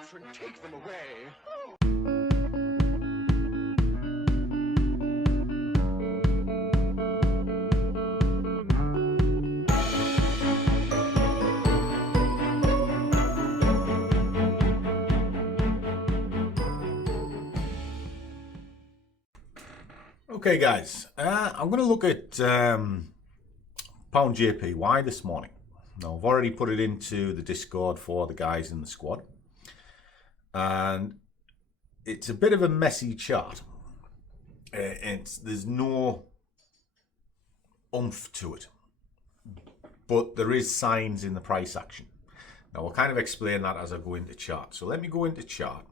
Patron, take them away. Okay guys, I'm going to look at pound JPY this morning. Now I've already put it into the Discord for the guys in the squad, and it's a bit of a messy chart. There's no oomph to it, but there is signs in the price action. Now I'll kind of explain that as I go into chart. So let me go into chart.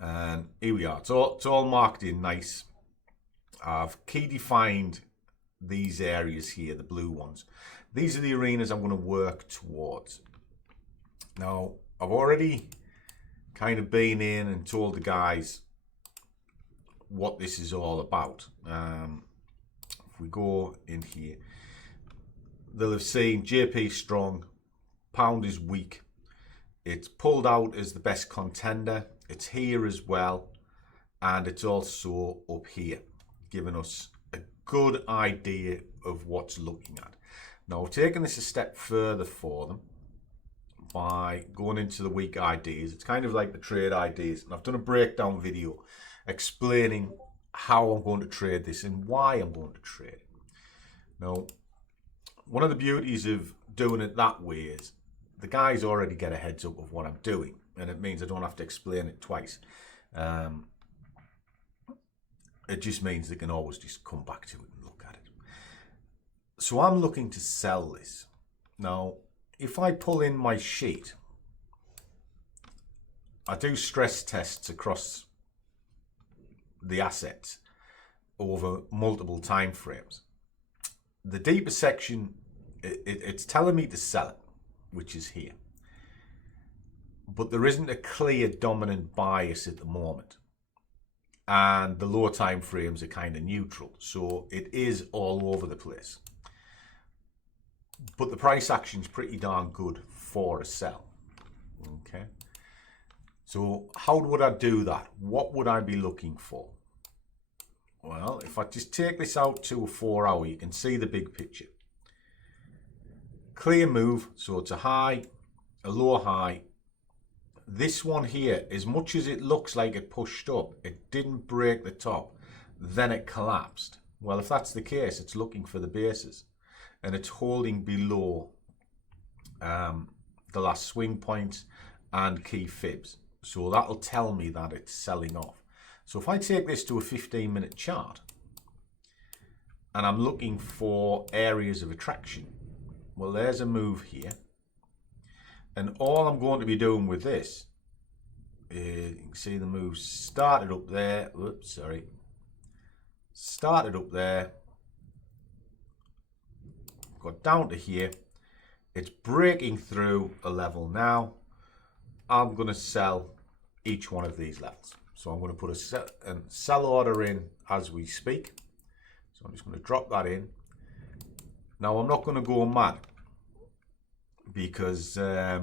And here we are. It's all marked in nice. I've key defined these areas here, the blue ones. These are the arenas I'm going to work towards. Now, I've already kind of been in and told the guys what this is all about. If we go in here, they'll have seen JP strong, pound is weak. It's pulled out as the best contender. It's here as well, and it's also up here, giving us a good idea of what's looking at. Now, I've taken this a step further for them by going into the weak ideas. It's kind of like the trade ideas, and I've done a breakdown video explaining how I'm going to trade this and why I'm going to trade it. Now, one of the beauties of doing it that way is the guys already get a heads up of what I'm doing, and it means I don't have to explain it twice. It just means they can always just come back to it and look at it. So I'm looking to sell this. Now, if I pull in my sheet, I do stress tests across the assets over multiple time frames. The deeper section, it's telling me to sell it, which is here. But there isn't a clear dominant bias at the moment. And the lower time frames are kind of neutral. So it is all over the place. But the price action is pretty darn good for a sell. Okay. So how would I do that? What would I be looking for? Well, if I just take this out to a 4 hour, you can see the big picture. Clear move. So it's a high, a low high. This one here, as much as it looks like it pushed up, it didn't break the top, then it collapsed. Well, if that's the case, it's looking for the bases, and it's holding below the last swing points and key fibs. So that'll tell me that it's selling off. So if I take this to a 15-minute chart, and I'm looking for areas of attraction, well, there's a move here. And all I'm going to be doing with this is, you can see the move started up there. Whoops, sorry. Started up there. Got down to here. It's breaking through a level now. I'm going to sell each one of these levels. So I'm going to put a sell order in as we speak. So I'm just going to drop that in. Now I'm not going to go mad, because oh,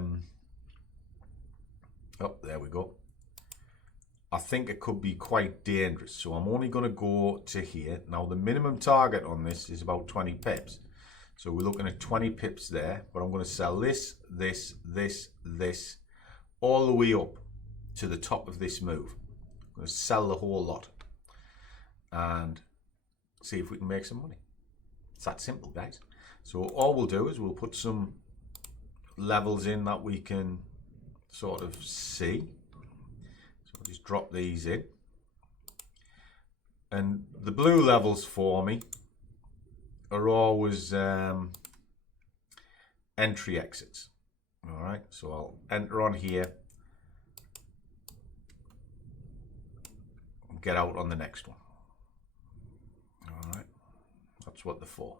there we go. I think it could be quite dangerous, so I'm only going to go to here. Now the minimum target on this is about 20 pips, so we're looking at 20 pips there, but I'm going to sell this, all the way up to the top of this move. I'm going to sell the whole lot and see if we can make some money. It's that simple, guys. So all we'll do is we'll put some levels in that we can sort of see. So I'll just drop these in, and the blue levels for me are always entry exits. All right, so I'll enter on here and get out on the next one. All right, that's what they're for.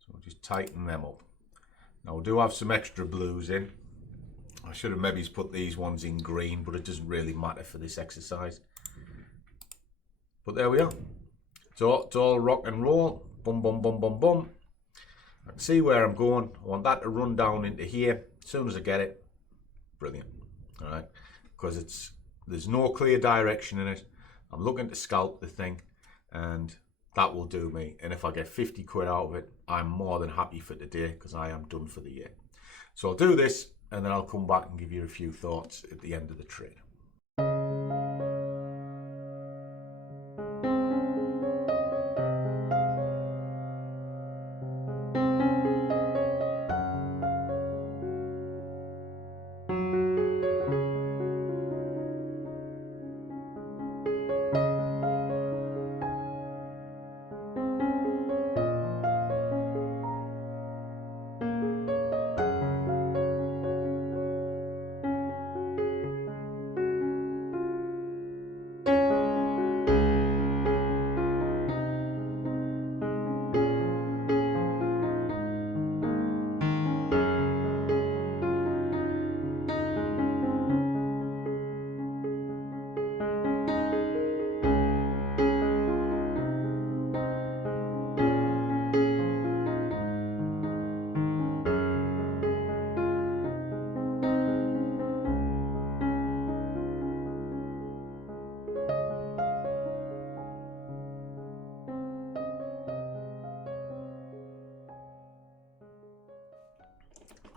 So I'll just tighten them up. Now we do have some extra blues in. I should have maybe put these ones in green, but it doesn't really matter for this exercise. But there we are. So it's all rock and roll. Boom, boom, boom, boom, boom. I can see where I'm going. I want that to run down into here. As soon as I get it, brilliant. All right, because there's no clear direction in it. I'm looking to scalp the thing, and that will do me. And if I get 50 quid out of it, I'm more than happy for today, because I am done for the year. So I'll do this, and then I'll come back and give you a few thoughts at the end of the trade.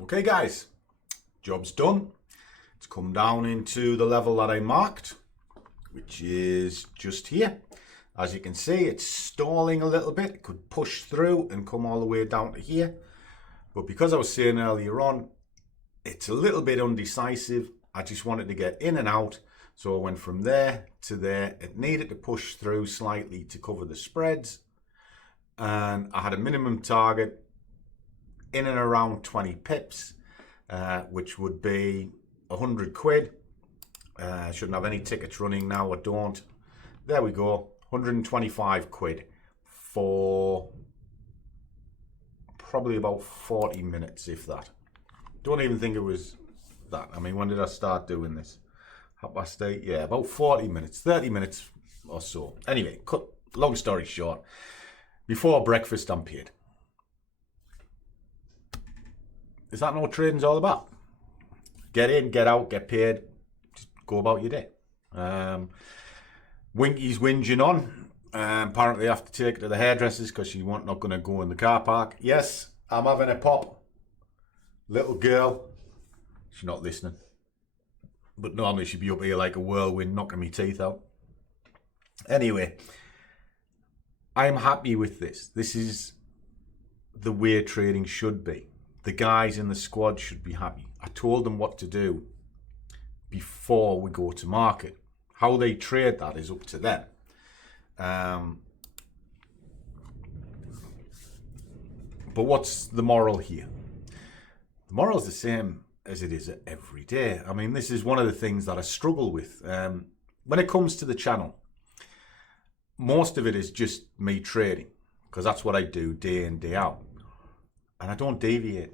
Okay guys, job's done. It's come down into the level that I marked, which is just here. As you can see, it's stalling a little bit. It could push through and come all the way down to here. But because I was saying earlier on, it's a little bit undecisive. I just wanted to get in and out. So I went from there to there. It needed to push through slightly to cover the spreads. And I had a minimum target in and around 20 pips, which would be 100 quid. I shouldn't have any tickets running now, I don't. There we go, 125 quid for probably about 40 minutes, if that. Don't even think it was that. I mean, when did I start doing this? 8:30? Yeah, about 40 minutes, 30 minutes or so. Anyway, long story short, before breakfast I'm paid. Is that what trading's all about? Get in, get out, get paid, just go about your day. Winky's whinging on. Apparently I have to take her to the hairdressers because she's not going to go in the car park. Yes, I'm having a pop. Little girl. She's not listening. But normally she'd be up here like a whirlwind knocking me teeth out. Anyway, I'm happy with this. This is the way trading should be. The guys in the squad should be happy. I told them what to do before we go to market. How they trade that is up to them. But what's the moral here? The moral is the same as it is every day. I mean, this is one of the things that I struggle with. When it comes to the channel, most of it is just me trading, because that's what I do day in, day out. And I don't deviate.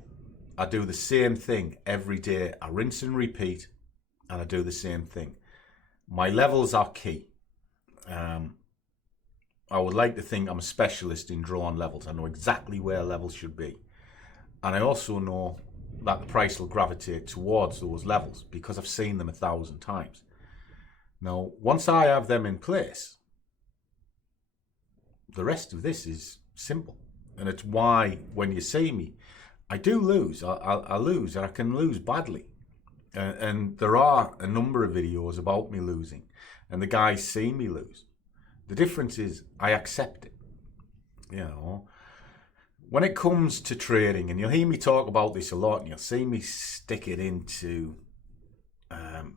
I do the same thing every day. I rinse and repeat, and I do the same thing. My levels are key. I would like to think I'm a specialist in drawing levels. I know exactly where levels should be. And I also know that the price will gravitate towards those levels because I've seen them 1,000 times. Now, once I have them in place, the rest of this is simple. And it's why when you see me, I do lose. I lose, and I can lose badly. And there are a number of videos about me losing, and the guys see me lose. The difference is I accept it. You know, when it comes to trading, and you'll hear me talk about this a lot, and you'll see me stick it into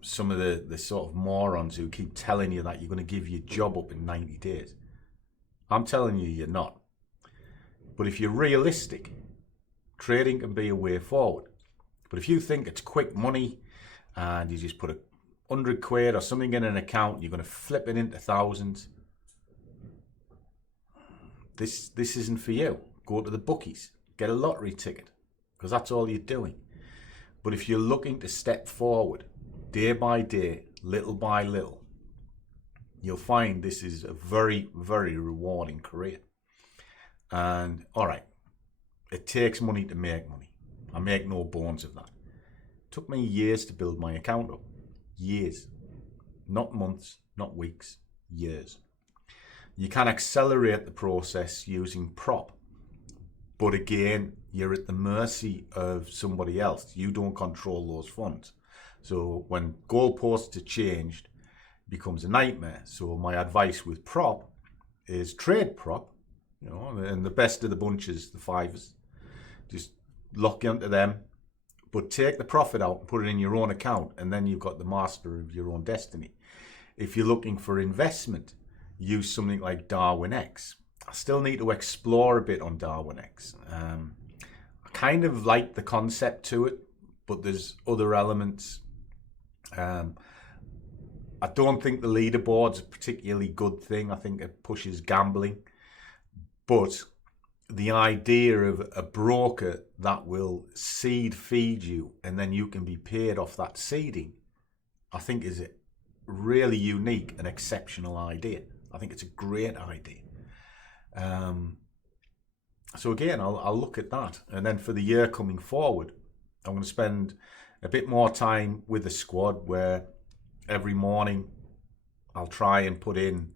some of the sort of morons who keep telling you that you're going to give your job up in 90 days. I'm telling you, you're not. But if you're realistic, trading can be a way forward. But if you think it's quick money and you just put 100 quid or something in an account, you're going to flip it into thousands, this isn't for you. Go to the bookies, get a lottery ticket, because that's all you're doing. But if you're looking to step forward day by day, little by little, you'll find this is a very, very rewarding career. And all right, it takes money to make money. I make no bones of that. took me years to build my account up. Years. Not months, not weeks, years. You can accelerate the process using prop. But again, you're at the mercy of somebody else. You don't control those funds. So when goalposts are changed, it becomes a nightmare. So my advice with prop is trade prop, you know, and the best of the bunches, the fivers. Just lock into them, but take the profit out and put it in your own account, and then you've got the master of your own destiny. If you're looking for investment, use something like Darwin X. I still need to explore a bit on Darwin X. I kind of like the concept to it, but there's other elements. I don't think the leaderboard's a particularly good thing. I think it pushes gambling. But the idea of a broker that will seed feed you and then you can be paid off that seeding, I think is a really unique and exceptional idea. I think it's a great idea. So again, I'll look at that. And then for the year coming forward, I'm going to spend a bit more time with the squad where every morning I'll try and put in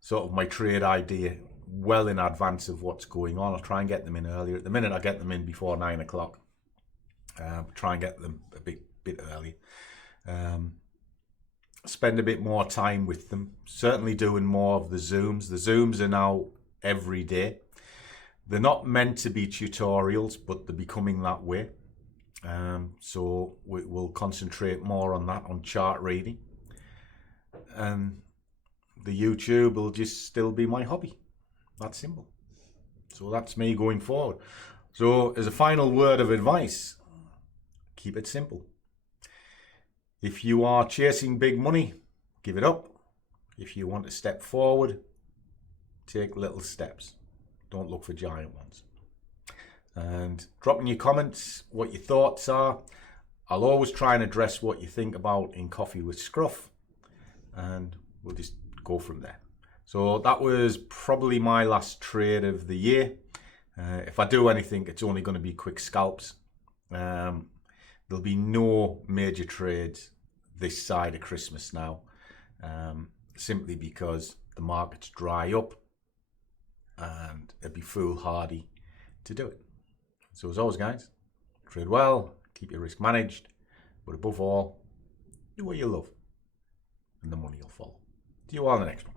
sort of my trade idea well in advance of what's going on. I'll try and get them in earlier. At the minute, I get them in before 9 o'clock. Try and get them a bit early. Spend a bit more time with them. Certainly doing more of the Zooms. The Zooms are now every day. They're not meant to be tutorials, but they're becoming that way. So we'll concentrate more on that, on chart reading. And the YouTube will just still be my hobby. That's simple. So that's me going forward. So as a final word of advice, keep it simple. If you are chasing big money, give it up. If you want to step forward, take little steps. Don't look for giant ones. And drop in your comments what your thoughts are. I'll always try and address what you think about in Coffee with Scruff, and we'll just go from there. So that was probably my last trade of the year. If I do anything, it's only going to be quick scalps. There'll be no major trades this side of Christmas now, simply because the markets dry up and it'd be foolhardy to do it. So as always, guys, trade well, keep your risk managed, but above all, do what you love and the money will follow. See you all in the next one.